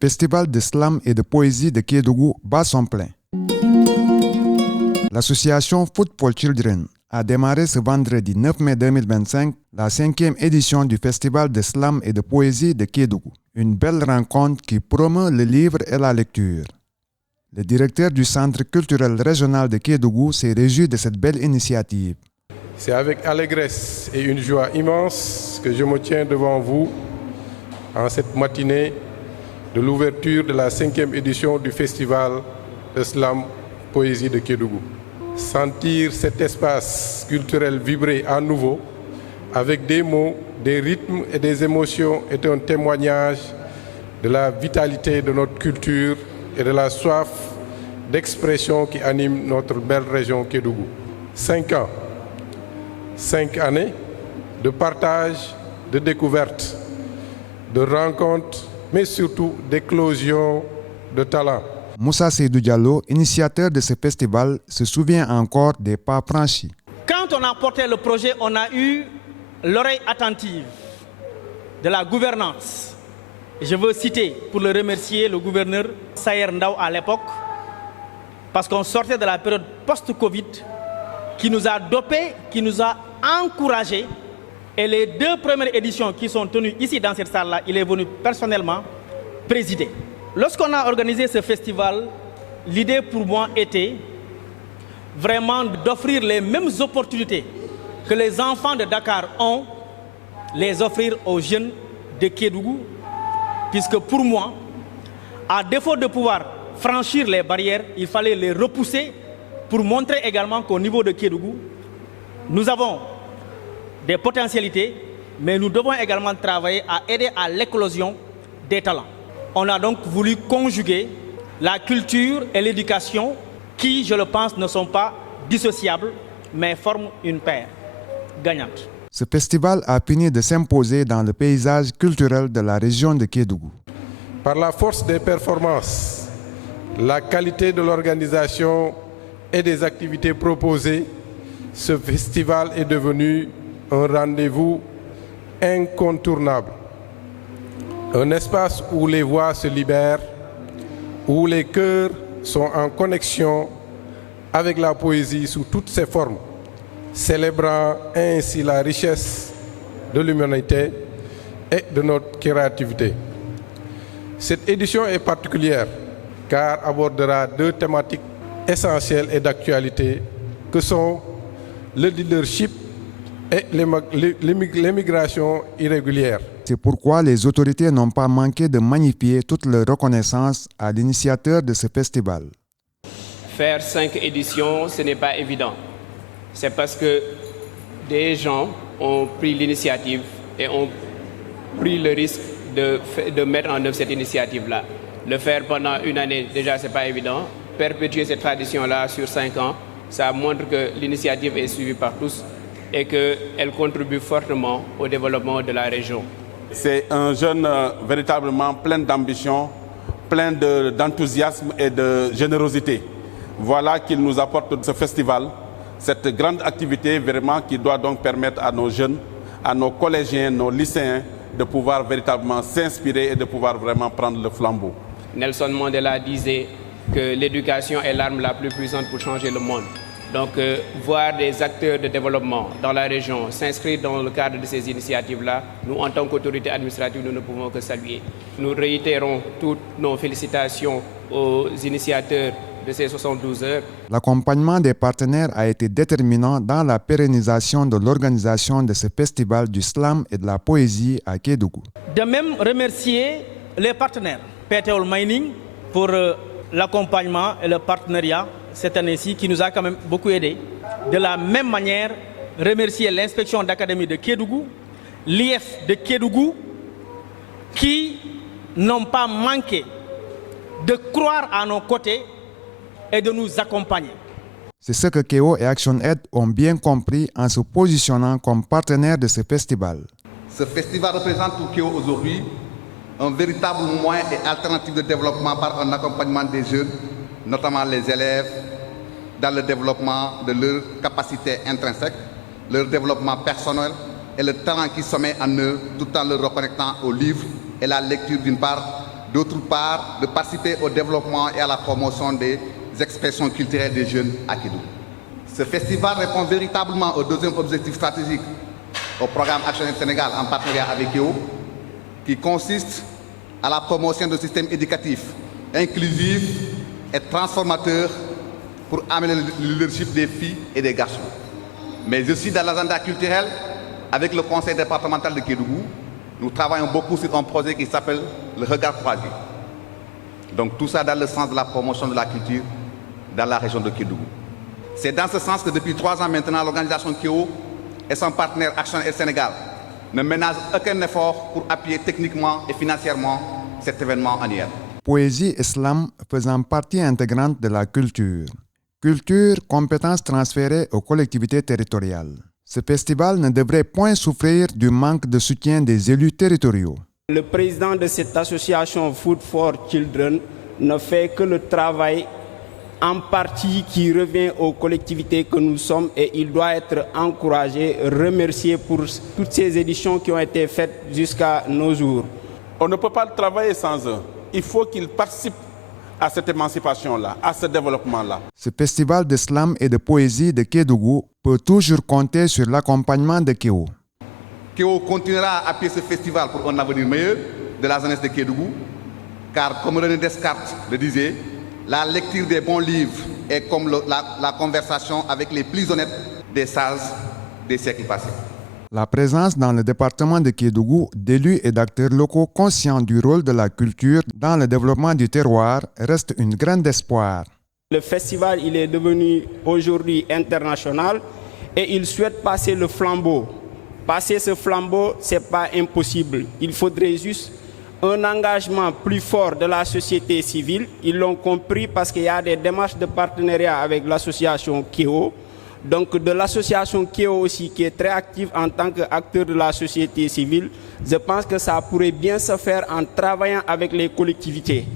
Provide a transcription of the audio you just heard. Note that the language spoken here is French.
festival de slam et de poésie de Kédougou bat son plein. L'association Food for Children a démarré ce vendredi 9 mai 2025 la 5e édition du festival de slam et de poésie de Kédougou. Une belle rencontre qui promeut le livre et la lecture. Le directeur du Centre culturel régional de Kédougou s'est réjoui de cette belle initiative. C'est avec allégresse et une joie immense que je me tiens devant vous en cette matinée de l'ouverture de la 5e édition du festival de slam poésie de Kédougou. Sentir cet espace culturel vibrer à nouveau avec des mots, des rythmes et des émotions est un témoignage de la vitalité de notre culture et de la soif d'expression qui anime notre belle région Kédougou. 5 ans, 5 années de partage, de découverte, de rencontres, mais surtout d'éclosion de talents. Moussa Seydou Diallo, initiateur de ce festival, se souvient encore des pas franchis. Quand on a porté le projet, on a eu l'oreille attentive de la gouvernance. Je veux citer, pour le remercier, le gouverneur Sayer Ndao à l'époque, parce qu'on sortait de la période post-Covid, qui nous a dopés, qui nous a encouragés. Et les 2 premières éditions qui sont tenues ici dans cette salle-là, il est venu personnellement présider. Lorsqu'on a organisé ce festival, l'idée pour moi était vraiment d'offrir les mêmes opportunités que les enfants de Dakar ont, les offrir aux jeunes de Kédougou, puisque pour moi, à défaut de pouvoir franchir les barrières, il fallait les repousser pour montrer également qu'au niveau de Kédougou, nous avons des potentialités, mais nous devons également travailler à aider à l'éclosion des talents. On a donc voulu conjuguer la culture et l'éducation qui, je le pense, ne sont pas dissociables, mais forment une paire gagnante. Ce festival a fini de s'imposer dans le paysage culturel de la région de Kédougou. Par la force des performances, la qualité de l'organisation et des activités proposées, ce festival est devenu un rendez-vous incontournable. Un espace où les voix se libèrent, où les cœurs sont en connexion avec la poésie sous toutes ses formes, célébrant ainsi la richesse de l'humanité et de notre créativité. Cette édition est particulière car abordera 2 thématiques essentielles et d'actualité que sont le leadership et l'immigration irrégulière. C'est pourquoi les autorités n'ont pas manqué de magnifier toute leur reconnaissance à l'initiateur de ce festival. Faire 5 éditions, ce n'est pas évident. C'est parce que des gens ont pris l'initiative et ont pris le risque de mettre en œuvre cette initiative-là. Le faire pendant une année, déjà, ce n'est pas évident. Perpétuer cette tradition-là sur 5 ans, ça montre que l'initiative est suivie par tous et qu'elle contribue fortement au développement de la région. C'est un jeune véritablement plein d'ambition, plein d'enthousiasme et de générosité. Voilà qu'il nous apporte ce festival, cette grande activité vraiment qui doit donc permettre à nos jeunes, à nos collégiens, nos lycéens de pouvoir véritablement s'inspirer et de pouvoir vraiment prendre le flambeau. Nelson Mandela disait que l'éducation est l'arme la plus puissante pour changer le monde. Donc, voir des acteurs de développement dans la région s'inscrire dans le cadre de ces initiatives-là, nous, en tant qu'autorité administrative, nous ne pouvons que saluer. Nous réitérons toutes nos félicitations aux initiateurs de ces 72 heures. L'accompagnement des partenaires a été déterminant dans la pérennisation de l'organisation de ce festival du slam et de la poésie à Kédougou. De même, remercier les partenaires, PTOL Mining, pour l'accompagnement et le partenariat cette année-ci qui nous a quand même beaucoup aidé. De la même manière, remercier l'inspection d'académie de Kédougou, l'IF de Kédougou, qui n'ont pas manqué de croire à nos côtés et de nous accompagner. C'est ce que Kéo et ActionAid ont bien compris en se positionnant comme partenaire de ce festival. Ce festival représente pour Kéo aujourd'hui un véritable moyen et alternative de développement par un accompagnement des jeunes, notamment les élèves, dans le développement de leurs capacités intrinsèques, leur développement personnel et le talent qui se met en eux tout en le reconnectant au livre et la lecture d'une part, d'autre part, de participer au développement et à la promotion des expressions culturelles des jeunes à Kédougou. Ce festival répond véritablement au deuxième objectif stratégique au programme Action Aid Sénégal en partenariat avec KEO, qui consiste à la promotion d'un système éducatif inclusif et transformateur pour améliorer le leadership des filles et des garçons. Mais aussi dans l'agenda culturel, avec le conseil départemental de Kédougou, nous travaillons beaucoup sur un projet qui s'appelle le Regard Croisé. Donc tout ça dans le sens de la promotion de la culture dans la région de Kédougou. C'est dans ce sens que depuis 3 ans maintenant, l'organisation KEO et son partenaire Action Aid Sénégal ne ménagent aucun effort pour appuyer techniquement et financièrement cet événement annuel. Poésie et slam faisant partie intégrante de la culture. Culture, compétences transférées aux collectivités territoriales. Ce festival ne devrait point souffrir du manque de soutien des élus territoriaux. Le président de cette association Food for Children ne fait que le travail en partie qui revient aux collectivités que nous sommes et il doit être encouragé, remercié pour toutes ces éditions qui ont été faites jusqu'à nos jours. On ne peut pas travailler sans eux. Il faut qu'ils participent à cette émancipation-là, à ce développement-là. Ce festival de slam et de poésie de Kédougou peut toujours compter sur l'accompagnement de KEO. KEO continuera à appuyer ce festival pour un avenir meilleur de la jeunesse de Kédougou, car comme René Descartes le disait, la lecture des bons livres est comme la conversation avec les plus honnêtes des sages des siècles passés. La présence dans le département de Kédougou d'élus et d'acteurs locaux conscients du rôle de la culture dans le développement du terroir reste une grande espoir. Le festival il est devenu aujourd'hui international et il souhaite passer le flambeau. Passer ce flambeau, ce n'est pas impossible. Il faudrait juste un engagement plus fort de la société civile. Ils l'ont compris parce qu'il y a des démarches de partenariat avec l'association KEO. Donc de l'association KEO aussi qui est très active en tant qu'acteur de la société civile. Je pense que ça pourrait bien se faire en travaillant avec les collectivités.